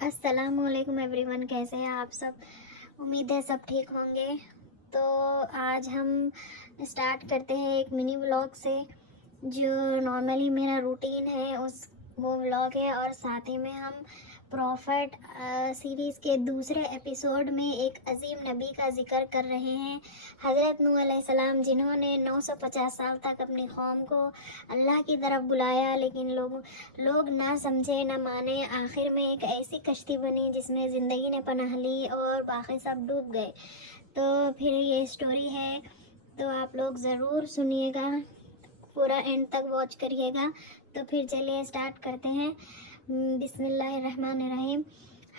السلام علیکم every one, کیسے ہیں آپ سب؟ امید ہے سب ٹھیک ہوں گے۔ تو آج ہم اسٹارٹ کرتے ہیں ایک منی ولاگ سے، جو نارملی میرا روٹین ہے وہ ولاگ ہے، اور ساتھ ہی میں ہم پروفٹ سیریز کے دوسرے ایپیسوڈ میں ایک عظیم نبی کا ذکر کر رہے ہیں، حضرت نوح علیہ السلام، جنہوں نے 950 سال تک اپنی قوم کو اللہ کی طرف بلایا، لیکن لوگ نہ سمجھے نہ مانے۔ آخر میں ایک ایسی کشتی بنی جس میں زندگی نے پناہ لی اور باقی سب ڈوب گئے۔ تو پھر یہ اسٹوری ہے، تو آپ لوگ ضرور سنیے گا، پورا اینڈ تک واچ کریے گا۔ تو پھر چلیے اسٹارٹ کرتے ہیں۔ بسم اللہ الرحمن الرحیم۔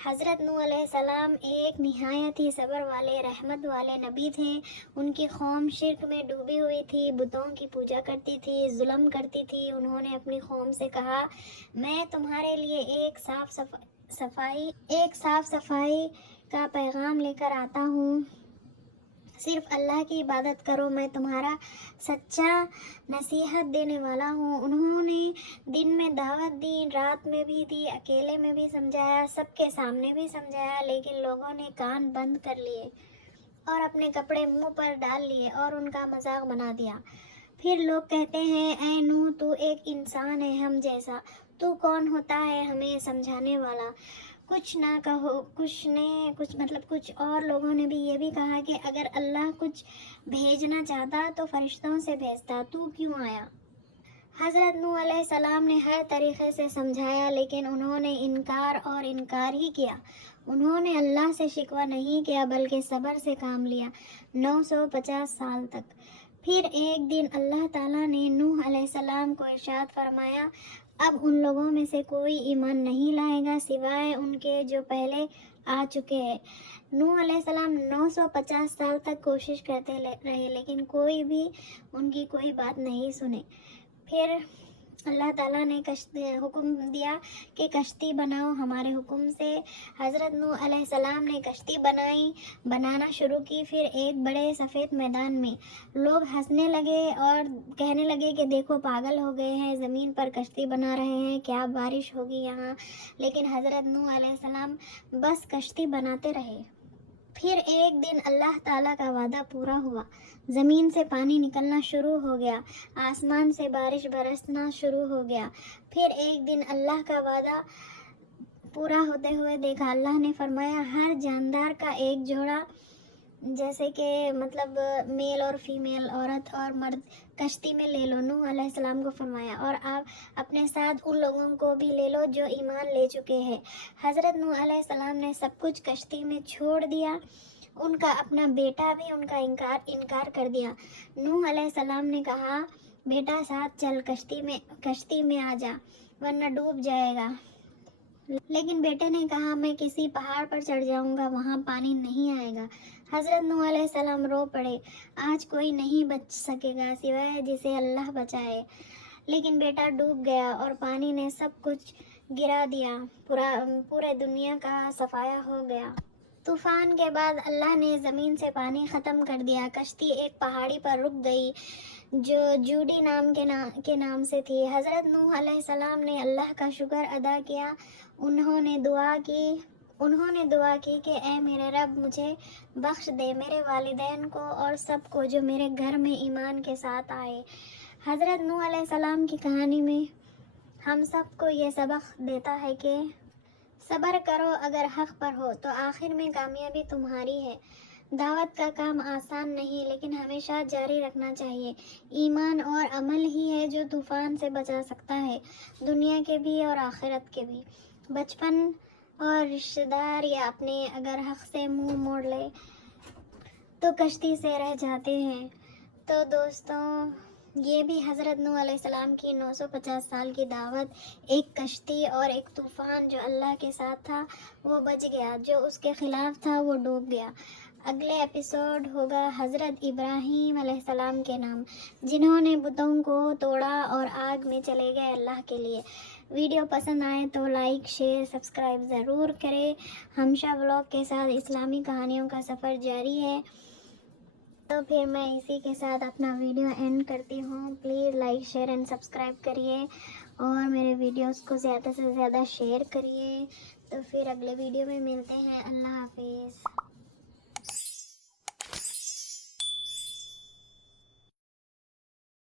حضرت نوح علیہ السلام ایک نہایت ہی صبر والے، رحمت والے نبی تھے۔ ان کی قوم شرک میں ڈوبی ہوئی تھی، بتوں کی پوجا کرتی تھی، ظلم کرتی تھی۔ انہوں نے اپنی قوم سے کہا، میں تمہارے لیے ایک صاف صفائی کا پیغام لے کر آتا ہوں، صرف اللہ کی عبادت کرو، میں تمہارا سچا نصیحت دینے والا ہوں۔ انہوں نے دن میں دعوت دی، رات میں بھی دی، اکیلے میں بھی سمجھایا، سب کے سامنے بھی سمجھایا، لیکن لوگوں نے کان بند کر لیے اور اپنے کپڑے منہ پر ڈال لیے اور ان کا مذاق بنا دیا۔ پھر لوگ کہتے ہیں، اے نوح، تو ایک انسان ہے ہم جیسا، تو کون ہوتا ہے ہمیں سمجھانے والا؟ کچھ نہ کہو، کچھ اور لوگوں نے بھی یہ بھی کہا کہ اگر اللہ کچھ بھیجنا چاہتا تو فرشتوں سے بھیجتا، تو کیوں آیا؟ حضرت نوح علیہ السلام نے ہر طریقے سے سمجھایا، لیکن انہوں نے انکار ہی کیا۔ انہوں نے اللہ سے شکوہ نہیں کیا، بلکہ صبر سے کام لیا، 950 سال تک۔ پھر ایک دن اللہ تعالیٰ نے نوح علیہ السلام کو ارشاد فرمایا، اب ان لوگوں میں سے کوئی ایمان نہیں لائے گا سوائے ان کے جو پہلے آ چکے ہیں۔ نوح علیہ السلام 950 سال تک کوشش کرتے رہے، لیکن کوئی بھی ان کی کوئی بات نہیں سنے۔ پھر اللہ تعالیٰ نے حکم دیا کہ کشتی بناؤ ہمارے حکم سے۔ حضرت نوح علیہ السلام نے کشتی بنانا شروع کی۔ پھر ایک بڑے سفید میدان میں لوگ ہنسنے لگے اور کہنے لگے کہ دیکھو، پاگل ہو گئے ہیں، زمین پر کشتی بنا رہے ہیں، کیا بارش ہوگی یہاں؟ لیکن حضرت نوح علیہ السلام بس کشتی بناتے رہے۔ پھر ایک دن اللہ تعالیٰ کا وعدہ پورا ہوا، زمین سے پانی نکلنا شروع ہو گیا، آسمان سے بارش برسنا شروع ہو گیا۔ پھر ایک دن اللہ کا وعدہ پورا ہوتے ہوئے دیکھا، اللہ نے فرمایا، ہر جاندار کا ایک جوڑا، جیسے کہ میل اور فیمیل، عورت اور مرد، کشتی میں لے لو۔ نوح علیہ السلام کو فرمایا، اور آپ اپنے ساتھ ان لوگوں کو بھی لے لو جو ایمان لے چکے ہیں۔ حضرت نوح علیہ السلام نے سب کچھ کشتی میں چھوڑ دیا، ان کا اپنا بیٹا بھی ان کا انکار کر دیا۔ نوح علیہ السلام نے کہا، بیٹا ساتھ چل، کشتی میں آ جا، ورنہ ڈوب جائے گا۔ لیکن بیٹے نے کہا، میں کسی پہاڑ پر چڑھ جاؤں گا، وہاں پانی نہیں آئے گا۔ حضرت نوح علیہ السلام رو پڑے، آج کوئی نہیں بچ سکے گا سوائے جسے اللہ بچائے۔ لیکن بیٹا ڈوب گیا اور پانی نے سب کچھ گرا دیا، پورے دنیا کا صفایا ہو گیا۔ طوفان کے بعد اللہ نے زمین سے پانی ختم کر دیا۔ کشتی ایک پہاڑی پر رک گئی جو جوڈی کے نام سے تھی۔ حضرت نوح علیہ السلام نے اللہ کا شکر ادا کیا۔ انہوں نے دعا کی کہ اے میرے رب، مجھے بخش دے، میرے والدین کو اور سب کو جو میرے گھر میں ایمان کے ساتھ آئے۔ حضرت نوح علیہ السلام کی کہانی میں ہم سب کو یہ سبق دیتا ہے کہ صبر کرو، اگر حق پر ہو تو آخر میں کامیابی تمہاری ہے۔ دعوت کا کام آسان نہیں، لیکن ہمیشہ جاری رکھنا چاہیے۔ ایمان اور عمل ہی ہے جو طوفان سے بچا سکتا ہے، دنیا کے بھی اور آخرت کے بھی۔ بچپن اور رشتہ دار یا اپنے اگر حق سے منہ موڑ لے تو کشتی سے رہ جاتے ہیں۔ تو دوستوں، یہ بھی حضرت نوح علیہ السلام کی 950 سال کی دعوت، ایک کشتی اور ایک طوفان جو اللہ کے ساتھ تھا وہ بچ گیا، جو اس کے خلاف تھا وہ ڈوب گیا۔ اگلے ایپیسوڈ ہوگا حضرت ابراہیم علیہ السلام کے نام، جنہوں نے بتوں کو توڑا اور آگ میں چلے گئے اللہ کے لیے۔ ویڈیو پسند آئے تو لائک، شیئر، سبسکرائب ضرور کریں۔ ہمشہ ولاگ کے ساتھ اسلامی کہانیوں کا سفر جاری ہے۔ تو پھر میں اسی کے ساتھ اپنا ویڈیو اینڈ کرتی ہوں۔ Please like, share and subscribe کریے اور میرے ویڈیوز کو زیادہ سے زیادہ شیئر کریے تو پھر اگلے ویڈیو میں ملتے ہیں. اللہ